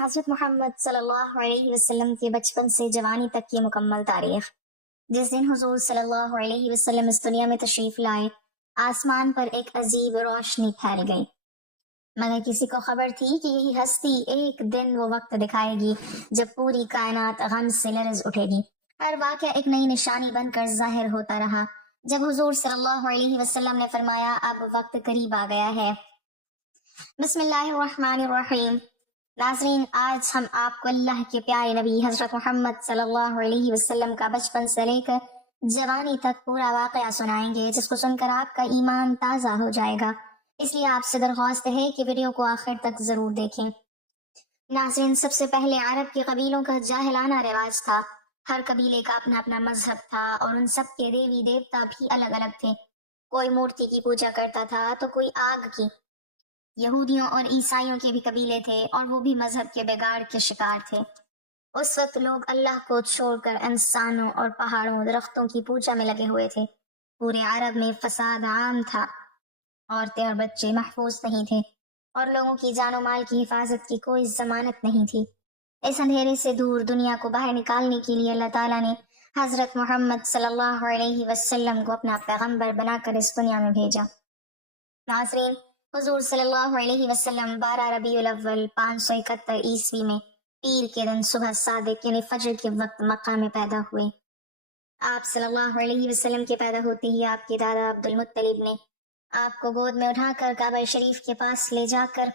حضرت محمد صلی اللہ علیہ وسلم کے بچپن سے جوانی تک کی مکمل تاریخ۔ جس دن حضور صلی اللہ علیہ وسلم اس دنیا میں تشریف لائے، آسمان پر ایک عجیب روشنی پھیل گئی، مگر کسی کو خبر تھی کہ یہی ہستی ایک دن وہ وقت دکھائے گی جب پوری کائنات غم سے لرز اٹھے گی۔ ہر واقعہ ایک نئی نشانی بن کر ظاہر ہوتا رہا۔ جب حضور صلی اللہ علیہ وسلم نے فرمایا اب وقت قریب آ گیا ہے، بسم اللہ الرحمن الرحیم، ناظرین آج ہم آپ کو اللہ کے پیارے نبی حضرت محمد صلی اللہ علیہ وسلم کا بچپن سے لے کر جوانی تک پورا واقعہ سنائیں گے، جس کو سن کر آپ کا ایمان تازہ ہو جائے گا۔ اس لیے آپ سے درخواست ہے کہ ویڈیو کو آخر تک ضرور دیکھیں۔ ناظرین، سب سے پہلے عرب کے قبیلوں کا جاہلانہ رواج تھا۔ ہر قبیلے کا اپنا اپنا مذہب تھا اور ان سب کے دیوی دیوتا بھی الگ الگ تھے۔ کوئی مورتی کی پوجا کرتا تھا تو کوئی آگ کی۔ یہودیوں اور عیسائیوں کے بھی قبیلے تھے اور وہ بھی مذہب کے بگاڑ کے شکار تھے۔ اس وقت لوگ اللہ کو چھوڑ کر انسانوں اور پہاڑوں درختوں کی پوجا میں لگے ہوئے تھے۔ پورے عرب میں فساد عام تھا، عورتیں اور بچے محفوظ نہیں تھے اور لوگوں کی جان و مال کی حفاظت کی کوئی ضمانت نہیں تھی۔ اس اندھیرے سے دور دنیا کو باہر نکالنے کے لیے اللہ تعالیٰ نے حضرت محمد صلی اللہ علیہ وسلم کو اپنا پیغمبر بنا کر اس دنیا میں بھیجا۔ ناظرین، حضور صلی اللہ علیہ وسلم 12 ربیع الاول 571 عیسوی میں پیر کے دن صبح صادق یعنی فجر کے وقت مکہ میں پیدا ہوئے۔ آپ صلی اللہ علیہ وسلم کے پیدا ہوتے ہی آپ کے دادا عبد المطلب نے آپ کو گود میں اٹھا کر کعبہ شریف کے پاس لے جا کر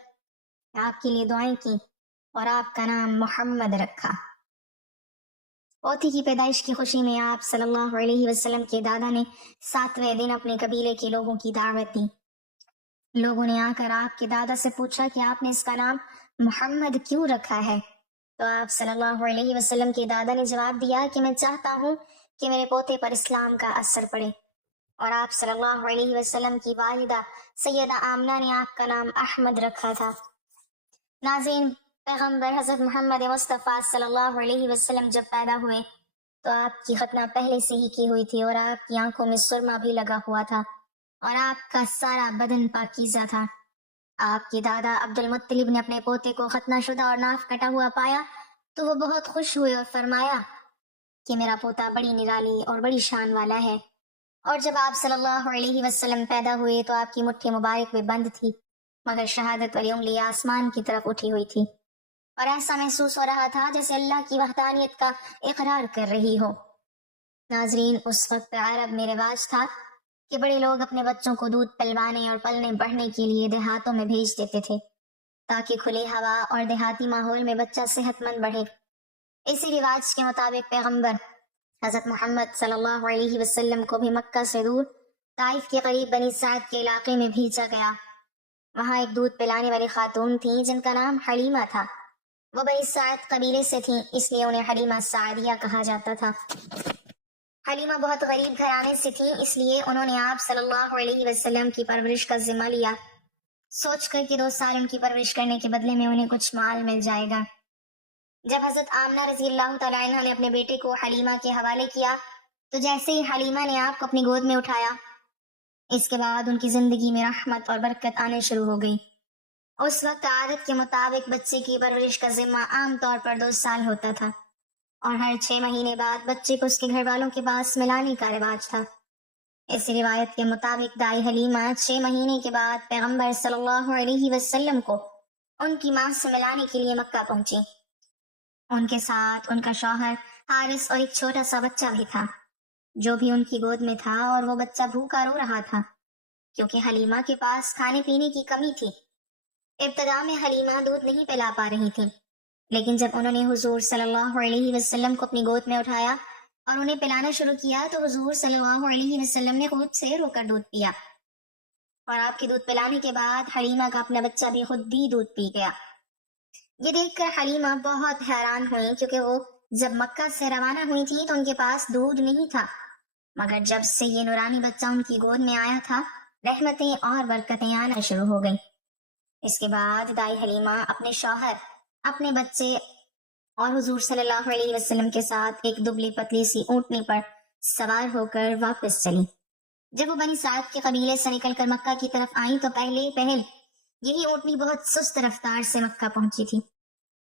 آپ کے لیے دعائیں کی اور آپ کا نام محمد رکھا۔ پوتی کی پیدائش کی خوشی میں آپ صلی اللہ علیہ وسلم کے دادا نے 7ویں دن اپنے قبیلے کے لوگوں کی دعوت دی۔ لوگوں نے آ کر آپ کے دادا سے پوچھا کہ آپ نے اس کا نام محمد کیوں رکھا ہے؟ تو آپ صلی اللہ علیہ وسلم کے دادا نے جواب دیا کہ میں چاہتا ہوں کہ میرے پوتے پر اسلام کا اثر پڑے۔ اور آپ صلی اللہ علیہ وسلم کی والدہ سیدہ آمنہ نے آپ کا نام احمد رکھا تھا۔ ناظرین، پیغمبر حضرت محمد مصطفیٰ صلی اللہ علیہ وسلم جب پیدا ہوئے تو آپ کی ختنہ پہلے سے ہی کی ہوئی تھی اور آپ کی آنکھوں میں سرما بھی لگا ہوا تھا اور آپ کا سارا بدن پاکیزہ تھا۔ آپ کے دادا عبد المطلب نے اپنے پوتے کو ختنہ شدہ اور ناف کٹا ہوا پایا تو وہ بہت خوش ہوئے اور فرمایا کہ میرا پوتا بڑی نرالی اور بڑی شان والا ہے۔ اور جب آپ صلی اللہ علیہ وسلم پیدا ہوئے تو آپ کی مٹھی مبارک میں بند تھی، مگر شہادت والی انگلی آسمان کی طرف اٹھی ہوئی تھی اور ایسا محسوس ہو رہا تھا جیسے اللہ کی وحدانیت کا اقرار کر رہی ہو۔ ناظرین، اس وقت عرب میں رواج تھا کہ بڑے لوگ اپنے بچوں کو دودھ پلوانے اور پلنے بڑھنے کے لیے دیہاتوں میں بھیج دیتے تھے تاکہ کھلی ہوا اور دیہاتی ماحول میں بچہ صحت مند بڑھے۔ اسی رواج کے مطابق پیغمبر حضرت محمد صلی اللہ علیہ وسلم کو بھی مکہ سے دور طائف کے قریب بنی سعد کے علاقے میں بھیجا گیا۔ وہاں ایک دودھ پلانے والی خاتون تھیں جن کا نام حلیمہ تھا۔ وہ بنی سعد قبیلے سے تھیں، اس لیے انہیں حلیمہ سعدیہ کہا جاتا تھا۔ حلیمہ بہت غریب گھرانے سے تھیں، اس لیے انہوں نے آپ صلی اللہ علیہ وسلم کی پرورش کا ذمہ لیا، سوچ کر کہ 2 سال ان کی پرورش کرنے کے بدلے میں انہیں کچھ مال مل جائے گا۔ جب حضرت آمنہ رضی اللہ تعالیٰ عنہ نے اپنے بیٹے کو حلیمہ کے حوالے کیا تو جیسے ہی حلیمہ نے آپ کو اپنی گود میں اٹھایا، اس کے بعد ان کی زندگی میں رحمت اور برکت آنے شروع ہو گئی۔ اس وقت عادت کے مطابق بچے کی پرورش کا ذمہ عام طور پر 2 سال ہوتا تھا اور ہر 6 مہینے بعد بچے کو اس کے گھر والوں کے پاس ملانے کا رواج تھا۔ اس روایت کے مطابق دائی حلیمہ 6 مہینے کے بعد پیغمبر صلی اللہ علیہ وسلم کو ان کی ماں سے ملانے کے لیے مکہ پہنچی۔ ان کے ساتھ ان کا شوہر حارث اور ایک چھوٹا سا بچہ بھی تھا جو بھی ان کی گود میں تھا، اور وہ بچہ بھوکا رو رہا تھا کیونکہ حلیمہ کے پاس کھانے پینے کی کمی تھی۔ ابتدا میں حلیمہ دودھ نہیں پلا پا رہی تھی، لیکن جب انہوں نے حضور صلی اللہ علیہ وسلم کو اپنی گود میں اٹھایا اور انہیں پلانا شروع کیا تو حضور صلی اللہ علیہ وسلم نے خود سے رو کر دودھ پیا، اور آپ کے دودھ پلانے کے بعد حلیمہ کا اپنا بچہ بھی خود بھی دودھ پی گیا۔ یہ دیکھ کر حلیمہ بہت حیران ہوئی کیونکہ وہ جب مکہ سے روانہ ہوئی تھی تو ان کے پاس دودھ نہیں تھا، مگر جب سے یہ نورانی بچہ ان کی گود میں آیا تھا رحمتیں اور برکتیں آنا شروع ہو گئیں۔ اس کے بعد دائی حلیمہ اپنے شوہر، اپنے بچے اور حضور صلی اللہ علیہ وسلم کے ساتھ ایک دبلی پتلی سی اونٹنی پر سوار ہو کر واپس چلی۔ جب وہ بنی سعد کے قبیلے سے نکل کر مکہ کی طرف آئیں تو پہلے پہل یہی اونٹنی بہت سست رفتار سے مکہ پہنچی تھی۔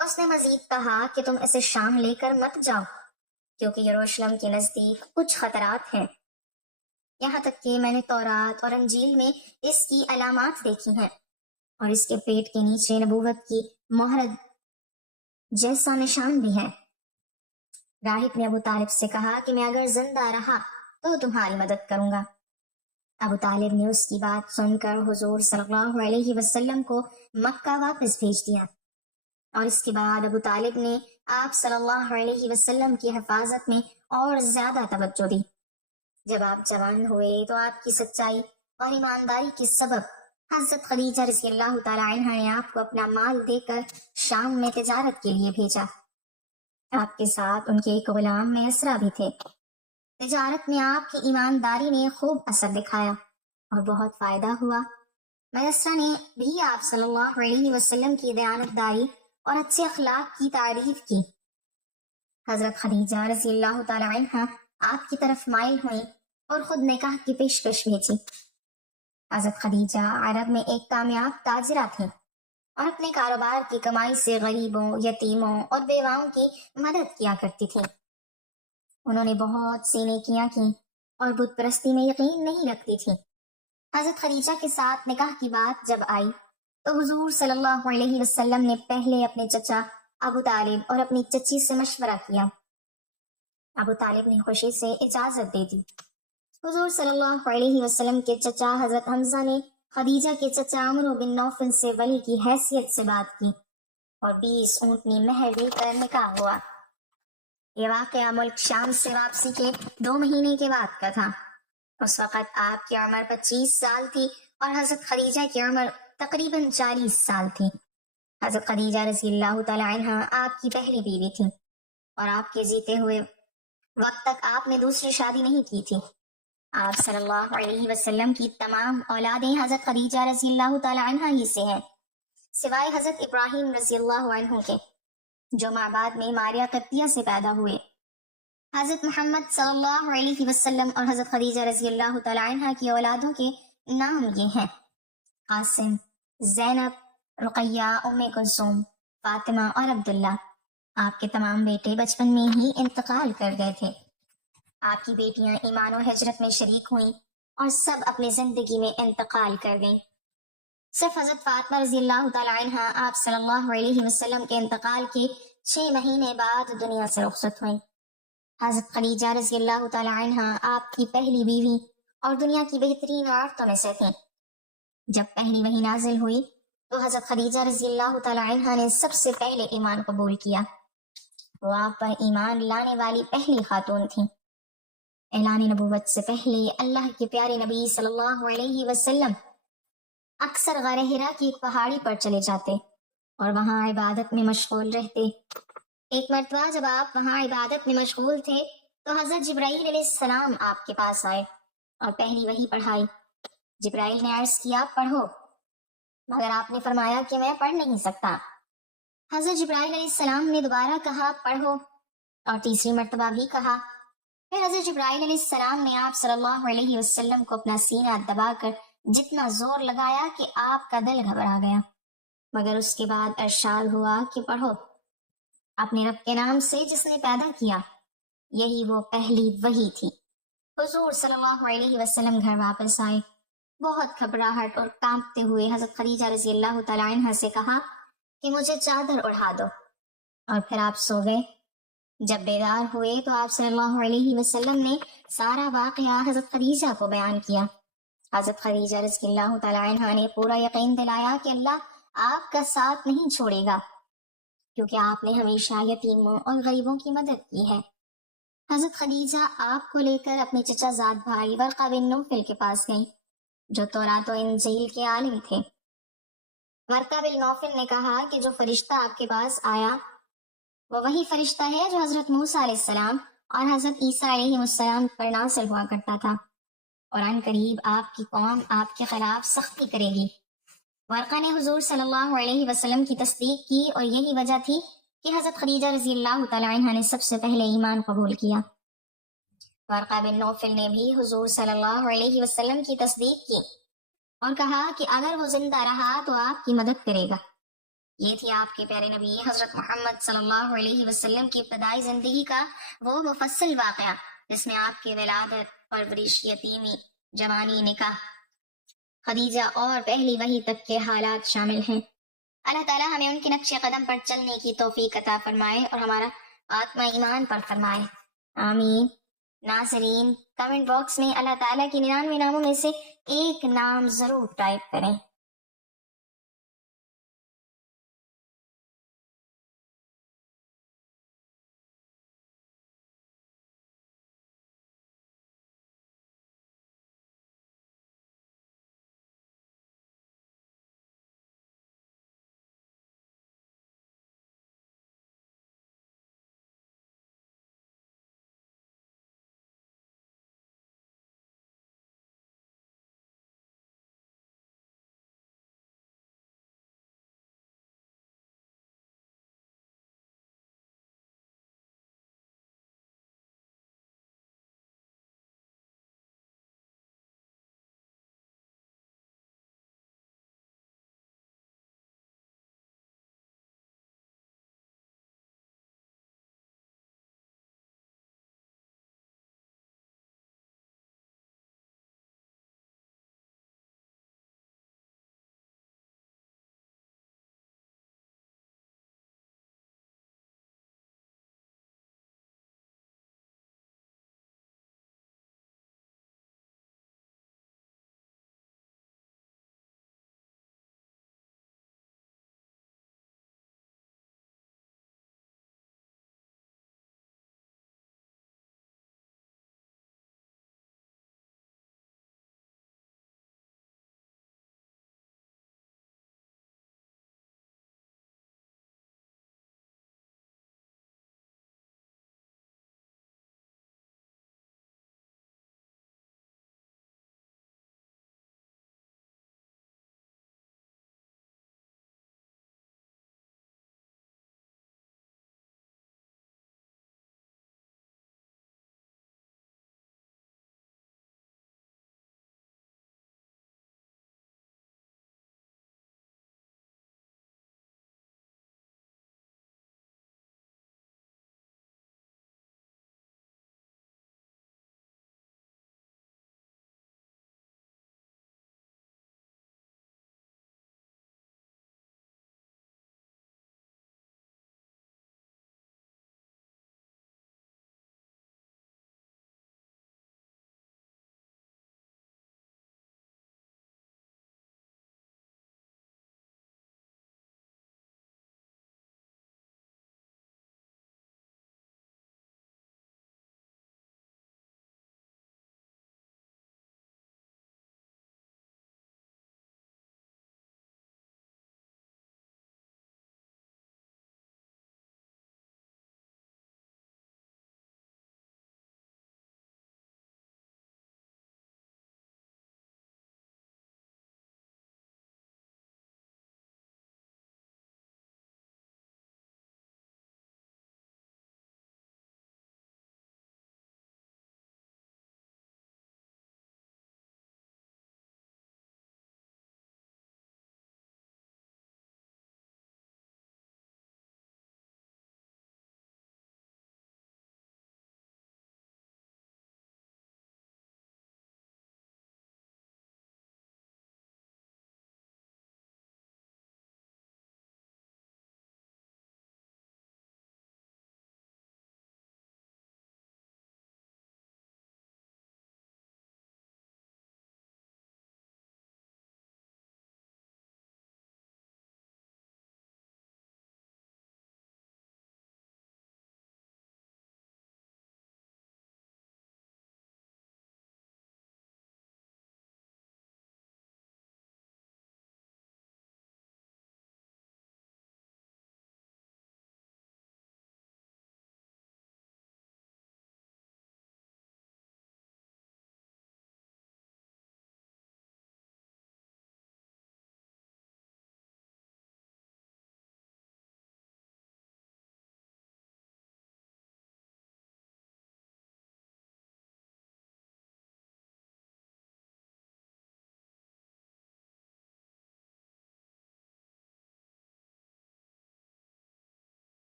اس نے مزید کہا کہ تم اسے شام لے کر مت جاؤ، کیونکہ یروشلم کے نزدیک کچھ خطرات ہیں، یہاں تک کہ میں نے تورات اور انجیل میں اس کی علامات دیکھی ہیں، اور اس کے پیٹ کے نیچے نبوت کی مہر جیسا نشان بھی ہے۔ راہب نے ابو طالب سے کہا کہ میں اگر زندہ رہا تو تمہاری مدد کروں گا۔ ابو طالب نے اس کی بات سن کر حضور صلی اللہ علیہ وسلم کو مکہ واپس بھیج دیا، اور اس کے بعد ابو طالب نے آپ صلی اللہ علیہ وسلم کی حفاظت میں اور زیادہ توجہ دی۔ جب آپ جوان ہوئے تو آپ کی سچائی اور ایمانداری کے سبب حضرت خدیجہ رضی اللہ تعالی عنہ نے آپ کو اپنا مال دے کر شام میں تجارت کے لیے بھیجا۔ آپ کے ساتھ ان کے ایک غلام میسرہ بھی تھے۔ تجارت میں آپ کی ایمانداری نے خوب اثر دکھایا اور بہت فائدہ ہوا۔ میسرہ نے بھی آپ صلی اللہ علیہ وسلم کی دیانتداری اور اچھے اخلاق کی تعریف کی۔ حضرت خدیجہ رضی اللہ تعالی عنہ آپ کی طرف مائل ہوئیں اور خود نکاح کی پیشکش بھیجی۔ حضرت خدیجہ عرب میں ایک کامیاب تاجرہ تھیں اور اپنے کاروبار کی کمائی سے غریبوں، یتیموں اور بیواؤں کی مدد کیا کرتی تھیں۔ انہوں نے بہت سی نیکیاں کی اور بت پرستی میں یقین نہیں رکھتی تھیں۔ حضرت خدیجہ کے ساتھ نکاح کی بات جب آئی تو حضور صلی اللہ علیہ وسلم نے پہلے اپنے چچا ابو طالب اور اپنی چچی سے مشورہ کیا۔ ابو طالب نے خوشی سے اجازت دے دی۔ حضور صلی اللہ علیہ وسلم کے چچا حضرت حمزہ نے خدیجہ کے چچا عمرو بن نوفل سے ولی کی حیثیت سے بات کی اور 20 اونٹنی مہر دے کر نکاح ہوا۔ یہ واقعہ ملک شام سے واپسی کے 2 مہینے کے بعد کا تھا۔ اس وقت آپ کی عمر 25 سال تھی اور حضرت خدیجہ کی عمر تقریباً 40 سال تھی۔ حضرت خدیجہ رضی اللہ تعالی عنہ آپ کی پہلی بیوی تھی اور آپ کے جیتے ہوئے وقت تک آپ نے دوسری شادی نہیں کی تھی۔ آپ صلی اللہ علیہ وسلم کی تمام اولادیں حضرت خدیجہ رضی اللہ تعالی عنہ ہی سے ہیں، سوائے حضرت ابراہیم رضی اللہ عنہ کے، جو مابعد میں ماریہ قبطیہ سے پیدا ہوئے۔ حضرت محمد صلی اللہ علیہ وسلم اور حضرت خدیجہ رضی اللہ تعالی عنہ کی اولادوں کے نام یہ ہیں: قاسم، زینب، رقیہ، ام کلثوم، فاطمہ اور عبداللہ۔ آپ کے تمام بیٹے بچپن میں ہی انتقال کر گئے تھے۔ آپ کی بیٹیاں ایمان و ہجرت میں شریک ہوئیں اور سب اپنی زندگی میں انتقال کر گئیں۔ صرف حضرت فاطمہ رضی اللہ تعالی عنہ آپ صلی اللہ علیہ وسلم کے انتقال کے 6 مہینے بعد دنیا سے رخصت ہوئیں۔ حضرت خدیجہ رضی اللہ تعالی عنہ آپ کی پہلی بیوی اور دنیا کی بہترین عورتوں میں سے تھیں۔ جب پہلی وحی نازل ہوئی تو حضرت خدیجہ رضی اللہ تعالی عنہ نے سب سے پہلے ایمان قبول کیا۔ وہ آپ پر ایمان لانے والی پہلی خاتون تھیں۔ اعلان نبوت سے پہلے اللہ کے پیارے نبی صلی اللہ علیہ وسلم اکثر غار حرا کی ایک پہاڑی پر چلے جاتے اور وہاں عبادت میں مشغول رہتے۔ ایک مرتبہ جب آپ وہاں عبادت میں مشغول تھے تو حضرت جبرائیل علیہ السلام آپ کے پاس آئے اور پہلی وحی پڑھائی۔ جبرائیل نے عرض کیا پڑھو، مگر آپ نے فرمایا کہ میں پڑھ نہیں سکتا۔ حضرت جبرائیل علیہ السلام نے دوبارہ کہا پڑھو، اور تیسری مرتبہ بھی کہا۔ پھر حضرت جبرائیل علیہ السلام نے آپ صلی اللہ علیہ وسلم کو اپنا سینہ دبا کر جتنا زور لگایا کہ آپ کا دل گھبرا گیا، مگر اس کے بعد ارشاد ہوا کہ پڑھو، اپنے رب کے نام سے جس نے پیدا کیا۔ یہی وہ پہلی وحی تھی۔ حضور صلی اللہ علیہ وسلم گھر واپس آئے، بہت گھبراہٹ اور کانپتے ہوئے حضرت خدیجہ رضی اللہ تعالی عنہ سے کہا کہ مجھے چادر اڑا دو، اور پھر آپ سو گئے۔ جب بیدار ہوئے تو آپ صلی اللہ علیہ وسلم نے سارا واقعہ حضرت خدیجہ کو بیان کیا۔ حضرت خدیجہ رضی اللہ تعالی عنہ نے پورا یقین دلایا کہ اللہ آپ کا ساتھ نہیں چھوڑے گا، کیونکہ آپ نے ہمیشہ یتیموں اور غریبوں کی مدد کی ہے۔ حضرت خدیجہ آپ کو لے کر اپنے چچا زاد بھائی ورقہ بن نوفل کے پاس گئیں، جو تورات و انجیل کے عالم تھے۔ ورقہ بن نوفل نے کہا کہ جو فرشتہ آپ کے پاس آیا وہ وہی فرشتہ ہے جو حضرت موسیٰ علیہ السلام اور حضرت عیسیٰ علیہ السلام پر نازل ہوا کرتا تھا، اور ان قریب آپ کی قوم آپ کے خلاف سختی کرے گی۔ ورقہ نے حضور صلی اللہ علیہ وسلم کی تصدیق کی، اور یہی وجہ تھی کہ حضرت خدیجہ رضی اللہ تعالی عنہ نے سب سے پہلے ایمان قبول کیا۔ ورقہ بن نوفل نے بھی حضور صلی اللہ علیہ وسلم کی تصدیق کی اور کہا کہ اگر وہ زندہ رہا تو آپ کی مدد کرے گا، یہ تھی آپ کے پیارے نبی حضرت محمد صلی اللہ علیہ وسلم کی ابتدائی زندگی کا وہ مفصل واقعہ جس میں آپ کی ولادت، پرورش، یتیمی، جوانی، نکاح، خدیجہ اور پہلی وحی تک کے حالات شامل ہیں۔ اللہ تعالیٰ ہمیں ان کے نقش قدم پر چلنے کی توفیق عطا فرمائے اور ہمارا آتما ایمان پر فرمائے، آمین۔ ناظرین، کمنٹ باکس میں اللہ تعالیٰ کے 99 ناموں میں سے ایک نام ضرور ٹائپ کریں۔